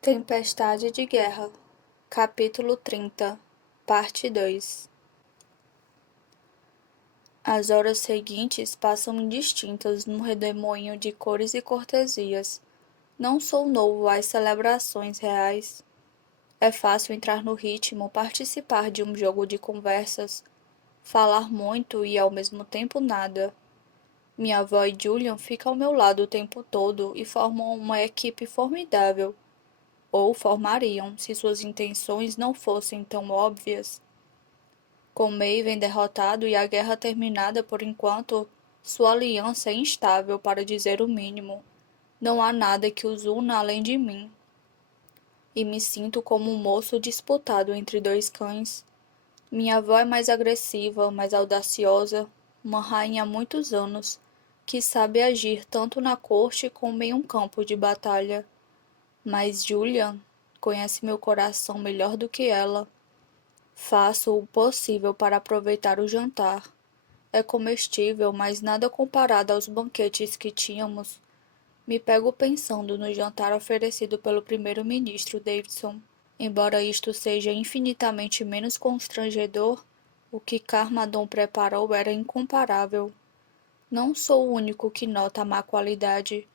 Tempestade de Guerra, Capítulo 30, Parte 2. As horas seguintes passam indistintas num redemoinho de cores e cortesias. Não sou novo às celebrações reais. É fácil entrar no ritmo, participar de um jogo de conversas, falar muito e ao mesmo tempo nada. Minha avó e Julian ficam ao meu lado o tempo todo e formam uma equipe formidável. Ou formariam, se suas intenções não fossem tão óbvias. Com Maven derrotado e a guerra terminada por enquanto, sua aliança é instável, para dizer o mínimo. Não há nada que os una além de mim. E me sinto como um moço disputado entre dois cães. Minha avó é mais agressiva, mais audaciosa, uma rainha há muitos anos, que sabe agir tanto na corte como em um campo de batalha. Mas Julian conhece meu coração melhor do que ela. Faço o possível para aproveitar o jantar. É comestível, mas nada comparado aos banquetes que tínhamos. Me pego pensando no jantar oferecido pelo primeiro-ministro Davidson. Embora isto seja infinitamente menos constrangedor, o que Carmadon preparou era incomparável. Não sou o único que nota a má qualidade.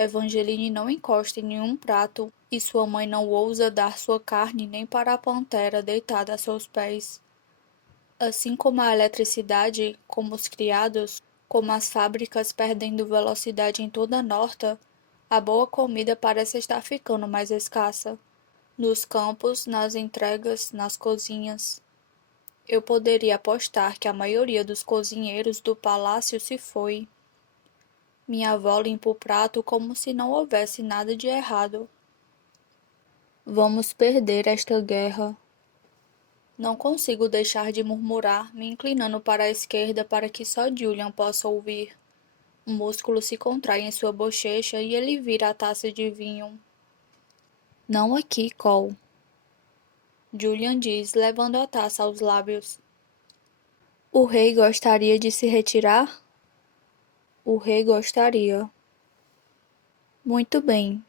Evangeline não encosta em nenhum prato, e sua mãe não ousa dar sua carne nem para a pantera deitada a seus pés. Assim como a eletricidade, como os criados, como as fábricas perdendo velocidade em toda a Norta, a boa comida parece estar ficando mais escassa. Nos campos, nas entregas, nas cozinhas. Eu poderia apostar que a maioria dos cozinheiros do palácio se foi. Minha avó limpa o prato como se não houvesse nada de errado. Vamos perder esta guerra. Não consigo deixar de murmurar, me inclinando para a esquerda para que só Julian possa ouvir. Um músculo se contrai em sua bochecha e ele vira a taça de vinho. Não aqui, Cole. Julian diz, levando a taça aos lábios. O rei gostaria de se retirar? O rei gostaria. Muito bem.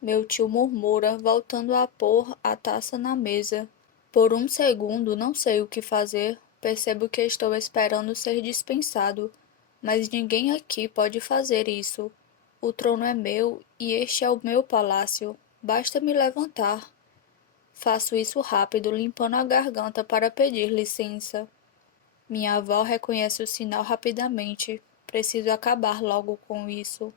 Meu tio murmura, voltando a pôr a taça na mesa. Por um segundo não sei o que fazer, percebo que estou esperando ser dispensado, mas ninguém aqui pode fazer isso. O trono é meu e este é o meu palácio. Basta me levantar. Faço isso rápido, limpando a garganta para pedir licença. Minha avó reconhece o sinal rapidamente. Preciso acabar logo com isso.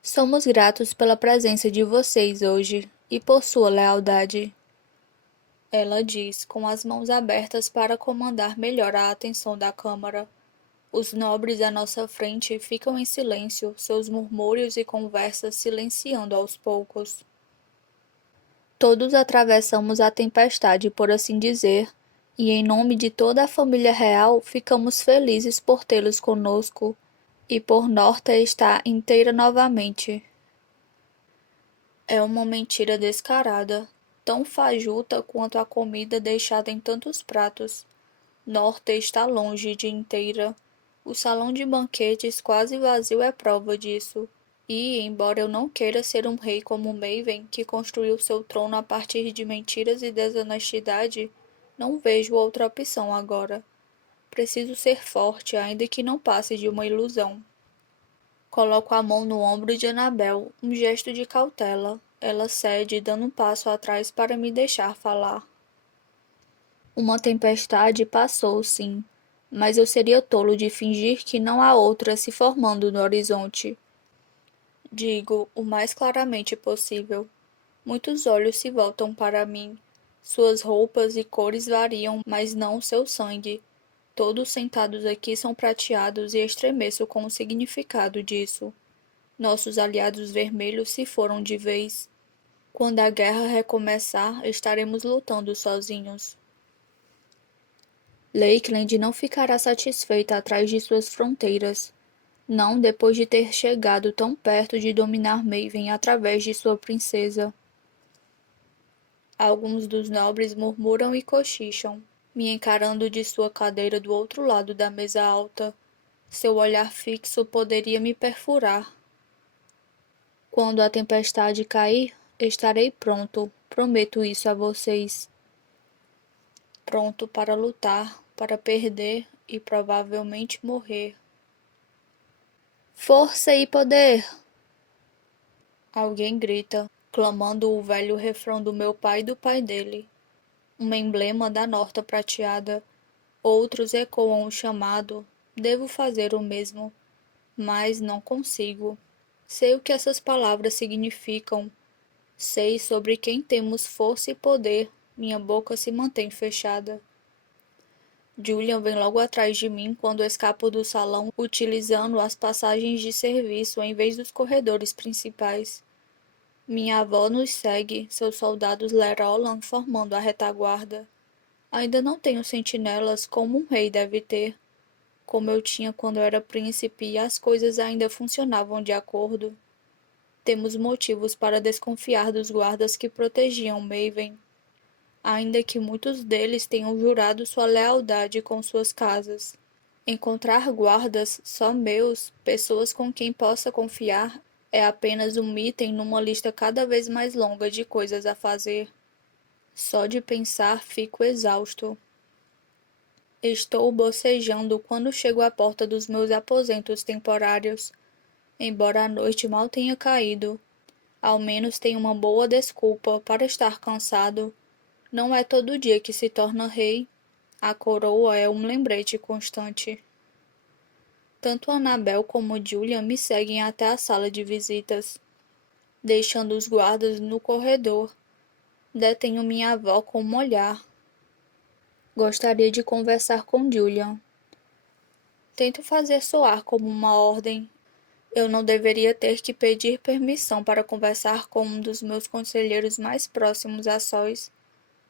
Somos gratos pela presença de vocês hoje e por sua lealdade. Ela diz, com as mãos abertas para comandar melhor a atenção da câmara. Os nobres à nossa frente ficam em silêncio, seus murmúrios e conversas silenciando aos poucos. Todos atravessamos a tempestade, por assim dizer, e em nome de toda a família real, ficamos felizes por tê-los conosco e por Norta estar inteira novamente. É uma mentira descarada, tão fajuta quanto a comida deixada em tantos pratos. Norte está longe de inteira. O salão de banquetes quase vazio é prova disso. E, embora eu não queira ser um rei como Maven, que construiu seu trono a partir de mentiras e desonestidade, não vejo outra opção agora. Preciso ser forte, ainda que não passe de uma ilusão. Coloco a mão no ombro de Annabel, um gesto de cautela. Ela cede, dando um passo atrás para me deixar falar. Uma tempestade passou, sim, mas eu seria tolo de fingir que não há outra se formando no horizonte. Digo o mais claramente possível. Muitos olhos se voltam para mim. Suas roupas e cores variam, mas não seu sangue. Todos sentados aqui são prateados e estremeço com o significado disso. Nossos aliados vermelhos se foram de vez. Quando a guerra recomeçar, estaremos lutando sozinhos. Lakeland não ficará satisfeita atrás de suas fronteiras. Não depois de ter chegado tão perto de dominar Maven através de sua princesa. Alguns dos nobres murmuram e cochicham, me encarando de sua cadeira do outro lado da mesa alta. Seu olhar fixo poderia me perfurar. Quando a tempestade cair, estarei pronto, prometo isso a vocês. Pronto para lutar, para perder e provavelmente morrer. Força e poder! Alguém grita, clamando o velho refrão do meu pai e do pai dele. Um emblema da Norta prateada. Outros ecoam o chamado. Devo fazer o mesmo, mas não consigo. Sei o que essas palavras significam. Sei sobre quem temos força e poder. Minha boca se mantém fechada. Julian vem logo atrás de mim quando escapo do salão utilizando as passagens de serviço em vez dos corredores principais. Minha avó nos segue, seus soldados lerolam formando a retaguarda. Ainda não tenho sentinelas como um rei deve ter, como eu tinha quando eu era príncipe e as coisas ainda funcionavam de acordo. Temos motivos para desconfiar dos guardas que protegiam Maven, ainda que muitos deles tenham jurado sua lealdade com suas casas. Encontrar guardas só meus, pessoas com quem possa confiar, é apenas um item numa lista cada vez mais longa de coisas a fazer. Só de pensar fico exausto. Estou bocejando quando chego à porta dos meus aposentos temporários. Embora a noite mal tenha caído, ao menos tenho uma boa desculpa para estar cansado. Não é todo dia que se torna rei. A coroa é um lembrete constante. Tanto Annabel como Julian me seguem até a sala de visitas, deixando os guardas no corredor. Detenho minha avó com um olhar. Gostaria de conversar com Julian. Tento fazer soar como uma ordem. Eu não deveria ter que pedir permissão para conversar com um dos meus conselheiros mais próximos a sós.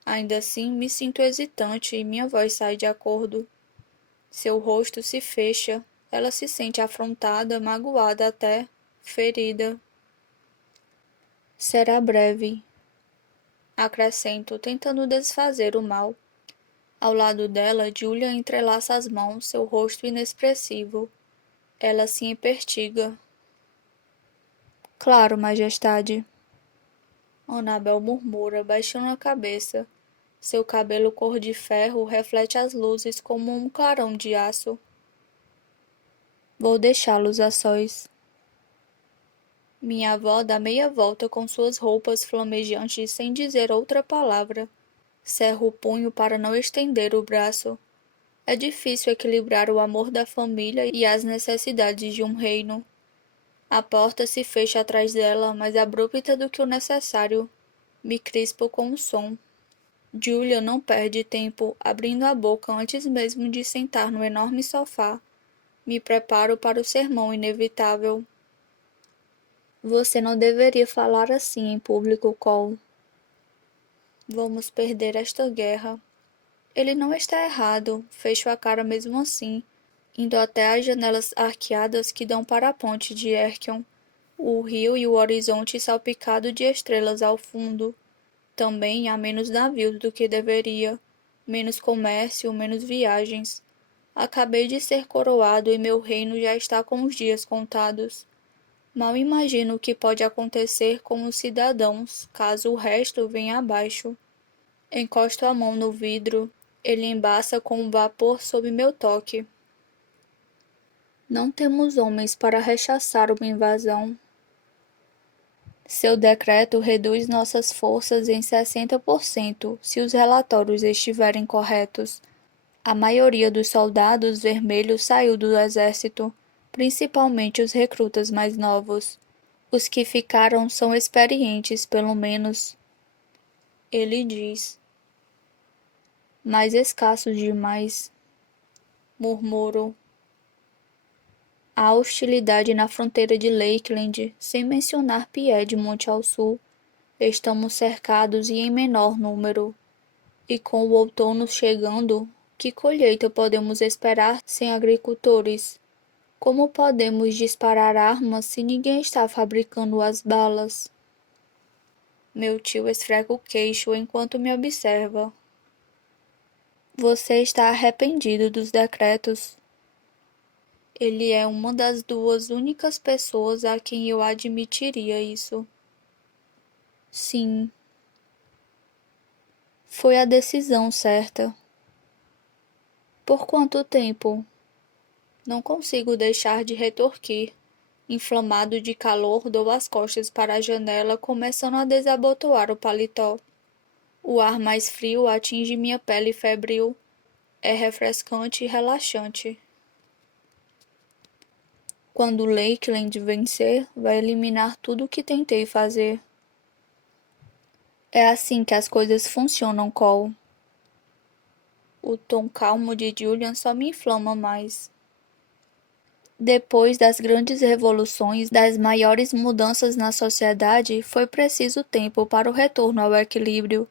Ainda assim, me sinto hesitante e minha voz sai de acordo. Seu rosto se fecha. Ela se sente afrontada, magoada até, ferida. Será breve, acrescento, tentando desfazer o mal. Ao lado dela, Julia entrelaça as mãos, seu rosto inexpressivo. Ela se empertiga. Claro, majestade. Annabel murmura, baixando a cabeça. Seu cabelo cor de ferro reflete as luzes como um clarão de aço. Vou deixá-los a sós. Minha avó dá meia volta com suas roupas flamejantes sem dizer outra palavra. Cerro o punho para não estender o braço. É difícil equilibrar o amor da família e as necessidades de um reino. A porta se fecha atrás dela, mais abrupta do que o necessário. Me crispo com o som. Julia não perde tempo, abrindo a boca antes mesmo de sentar no enorme sofá. Me preparo para o sermão inevitável. Você não deveria falar assim em público, Cole. Vamos perder esta guerra. Ele não está errado, fecho a cara mesmo assim, indo até as janelas arqueadas que dão para a ponte de Erkion, o rio e o horizonte salpicado de estrelas ao fundo. Também há menos navios do que deveria, menos comércio, menos viagens. Acabei de ser coroado e meu reino já está com os dias contados. Mal imagino o que pode acontecer com os cidadãos, caso o resto venha abaixo. Encosto a mão no vidro, ele embaça com o vapor sob meu toque. Não temos homens para rechaçar uma invasão. Seu decreto reduz nossas forças em 60%, se os relatórios estiverem corretos. A maioria dos soldados vermelhos saiu do exército, principalmente os recrutas mais novos. Os que ficaram são experientes, pelo menos. Ele diz. Mas escassos demais. Murmuro. Há hostilidade na fronteira de Lakeland, sem mencionar Piedmont ao sul. Estamos cercados e em menor número. E com o outono chegando, que colheita podemos esperar sem agricultores? Como podemos disparar armas se ninguém está fabricando as balas? Meu tio esfrega o queixo enquanto me observa. Você está arrependido dos decretos? Ele é uma das duas únicas pessoas a quem eu admitiria isso. Sim, foi a decisão certa. Por quanto tempo? Não consigo deixar de retorquir. Inflamado de calor, dou as costas para a janela, começando a desabotoar o paletó. O ar mais frio atinge minha pele febril. É refrescante e relaxante. Quando Lakeland vencer, vai eliminar tudo o que tentei fazer. É assim que as coisas funcionam, Cole. O tom calmo de Julian só me inflama mais. Depois das grandes revoluções, das maiores mudanças na sociedade, foi preciso tempo para o retorno ao equilíbrio.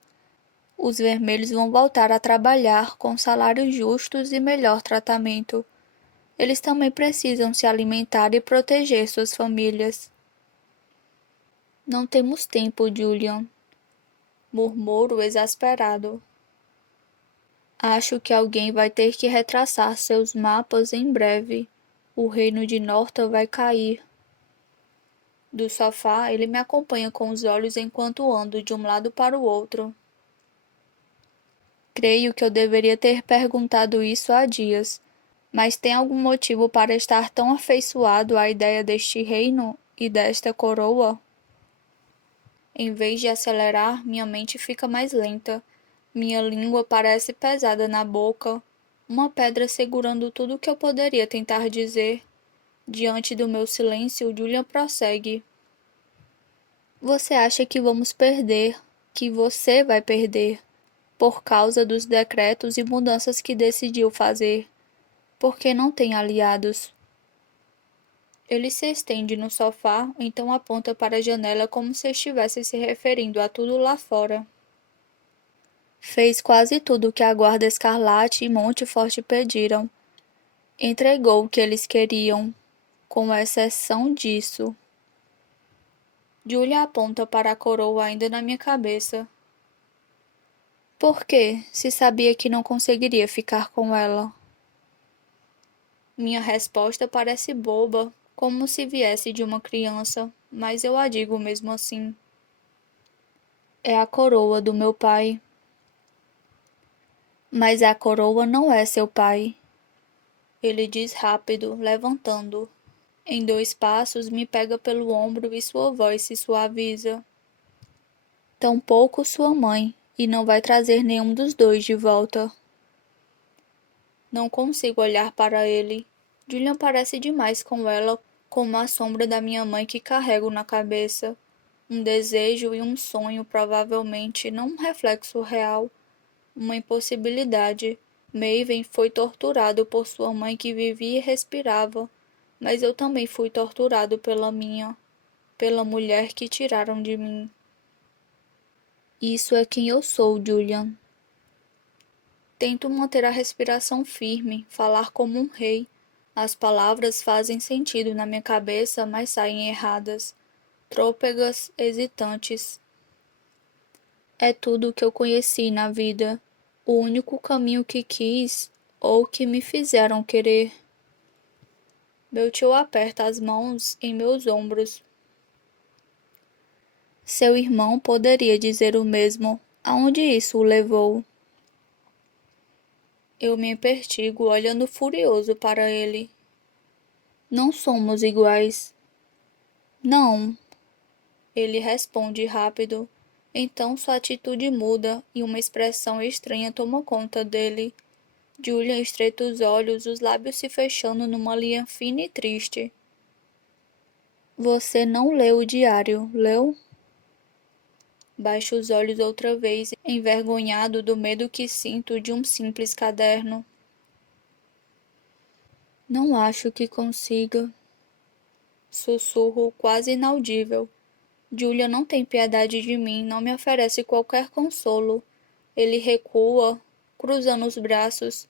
Os vermelhos vão voltar a trabalhar com salários justos e melhor tratamento. Eles também precisam se alimentar e proteger suas famílias. Não temos tempo, Julian, murmuro exasperado. Acho que alguém vai ter que retraçar seus mapas em breve. O reino de Norta vai cair. Do sofá, ele me acompanha com os olhos enquanto ando de um lado para o outro. Creio que eu deveria ter perguntado isso há dias, mas tem algum motivo para estar tão afeiçoado à ideia deste reino e desta coroa? Em vez de acelerar, minha mente fica mais lenta. Minha língua parece pesada na boca, uma pedra segurando tudo o que eu poderia tentar dizer. Diante do meu silêncio, Julian prossegue. Você acha que vamos perder, que você vai perder, por causa dos decretos e mudanças que decidiu fazer, porque não tem aliados. Ele se estende no sofá, então aponta para a janela como se estivesse se referindo a tudo lá fora. Fez quase tudo o que a Guarda Escarlate e Montfort pediram. Entregou o que eles queriam, com exceção disso. Julia aponta para a coroa ainda na minha cabeça. Por quê, se sabia que não conseguiria ficar com ela? Minha resposta parece boba, como se viesse de uma criança, mas eu a digo mesmo assim. É a coroa do meu pai. Mas a coroa não é seu pai. Ele diz rápido, levantando. Em 2 passos me pega pelo ombro e sua voz se suaviza. Tampouco sua mãe, e não vai trazer nenhum dos dois de volta. Não consigo olhar para ele. Julian parece demais com ela, como a sombra da minha mãe que carrego na cabeça. Um desejo e um sonho, provavelmente, não um reflexo real, uma impossibilidade. Maven foi torturado por sua mãe que vivia e respirava, mas eu também fui torturado pela mulher que tiraram de mim. Isso é quem eu sou, Julian. Tento manter a respiração firme, falar como um rei. As palavras fazem sentido na minha cabeça, mas saem erradas, trôpegas, hesitantes. É tudo o que eu conheci na vida, o único caminho que quis ou que me fizeram querer. Meu tio aperta as mãos em meus ombros. Seu irmão poderia dizer o mesmo. Aonde isso o levou? Eu me pertigo, olhando furioso para ele. Não somos iguais. Não, ele responde rápido. Então sua atitude muda e uma expressão estranha toma conta dele. Julian estreita os olhos, os lábios se fechando numa linha fina e triste. Você não leu o diário, leu? Baixo os olhos outra vez, envergonhado do medo que sinto de um simples caderno. Não acho que consiga. Sussurro quase inaudível. Julia não tem piedade de mim, não me oferece qualquer consolo. Ele recua, cruzando os braços.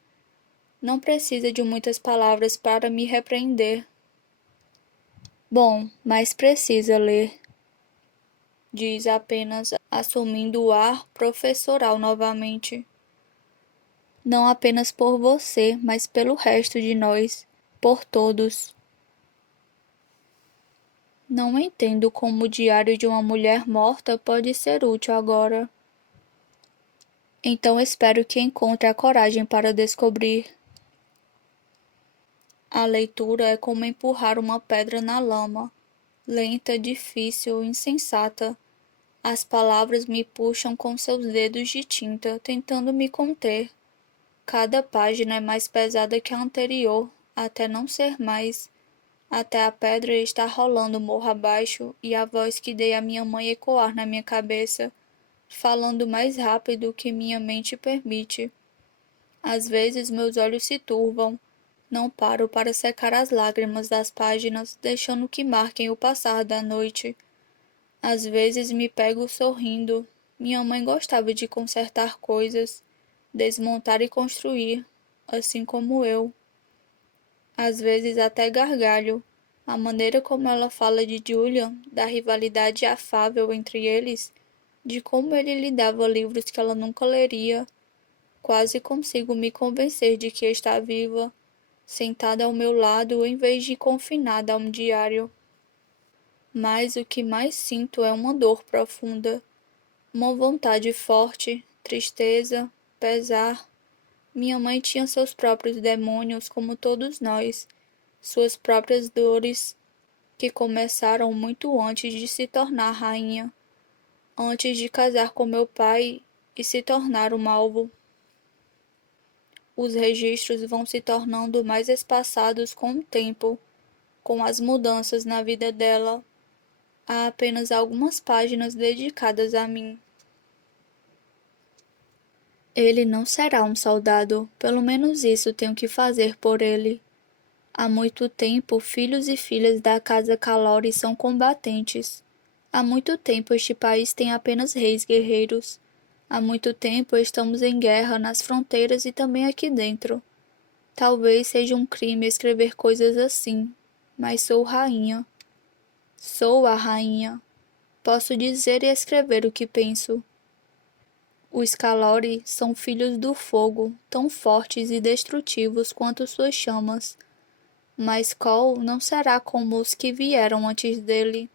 Não precisa de muitas palavras para me repreender. Bom, mas precisa ler. Diz apenas, assumindo o ar professoral novamente. Não apenas por você, mas pelo resto de nós. por todos. Não entendo como o diário de uma mulher morta pode ser útil agora. Então espero que encontre a coragem para descobrir. A leitura é como empurrar uma pedra na lama, lenta, difícil, insensata. As palavras me puxam com seus dedos de tinta, tentando me conter. Cada página é mais pesada que a anterior, até não ser mais, até a pedra estar rolando morro abaixo e a voz que dei à minha mãe ecoar na minha cabeça, falando mais rápido que minha mente permite. Às vezes meus olhos se turvam, não paro para secar as lágrimas das páginas, deixando que marquem o passar da noite. Às vezes me pego sorrindo. Minha mãe gostava de consertar coisas, desmontar e construir, assim como eu. Às vezes até gargalho. A maneira como ela fala de Julian, da rivalidade afável entre eles, de como ele lhe dava livros que ela nunca leria. Quase consigo me convencer de que está viva, sentada ao meu lado em vez de confinada a um diário. Mas o que mais sinto é uma dor profunda, uma vontade forte, tristeza, pesar. Minha mãe tinha seus próprios demônios, como todos nós, suas próprias dores, que começaram muito antes de se tornar rainha, antes de casar com meu pai e se tornar um alvo. Os registros vão se tornando mais espaçados com o tempo, com as mudanças na vida dela. Há apenas algumas páginas dedicadas a mim. Ele não será um soldado, pelo menos isso tenho que fazer por ele. Há muito tempo, filhos e filhas da casa Calori são combatentes. Há muito tempo este país tem apenas reis guerreiros. Há muito tempo estamos em guerra nas fronteiras e também aqui dentro. Talvez seja um crime escrever coisas assim, mas sou rainha. Sou a rainha. Posso dizer e escrever o que penso. Os Calori são filhos do fogo, tão fortes e destrutivos quanto suas chamas. Mas Cole não será como os que vieram antes dele.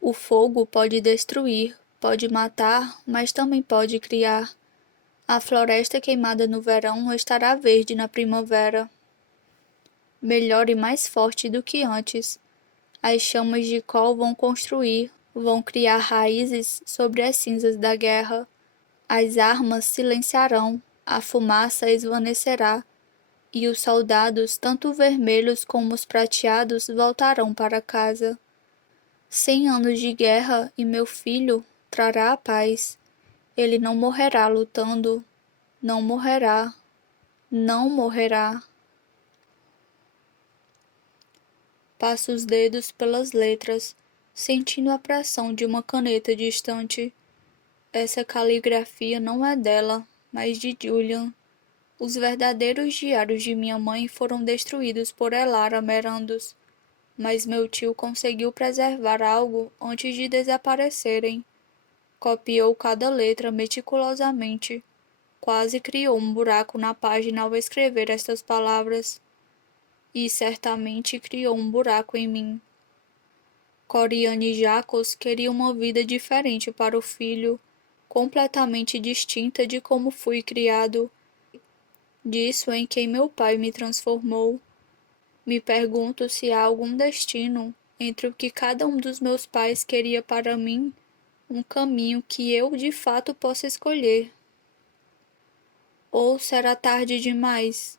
O fogo pode destruir, pode matar, mas também pode criar. A floresta queimada no verão estará verde na primavera. Melhor e mais forte do que antes. As chamas de Cole vão construir, vão criar raízes sobre as cinzas da guerra. As armas silenciarão, a fumaça esvanecerá, e os soldados, tanto vermelhos como os prateados, voltarão para casa. 100 anos de guerra e meu filho trará a paz. Ele não morrerá lutando, não morrerá, não morrerá. Passo os dedos pelas letras, sentindo a pressão de uma caneta distante. Essa caligrafia não é dela, mas de Julian. Os verdadeiros diários de minha mãe foram destruídos por Elara Merandos, mas meu tio conseguiu preservar algo antes de desaparecerem. Copiou cada letra meticulosamente. Quase criou um buraco na página ao escrever estas palavras. E certamente criou um buraco em mim. Coriane Jacos queria uma vida diferente para o filho, completamente distinta de como fui criado, disso em quem meu pai me transformou. Me pergunto se há algum destino entre o que cada um dos meus pais queria para mim, um caminho que eu de fato possa escolher. Ou será tarde demais?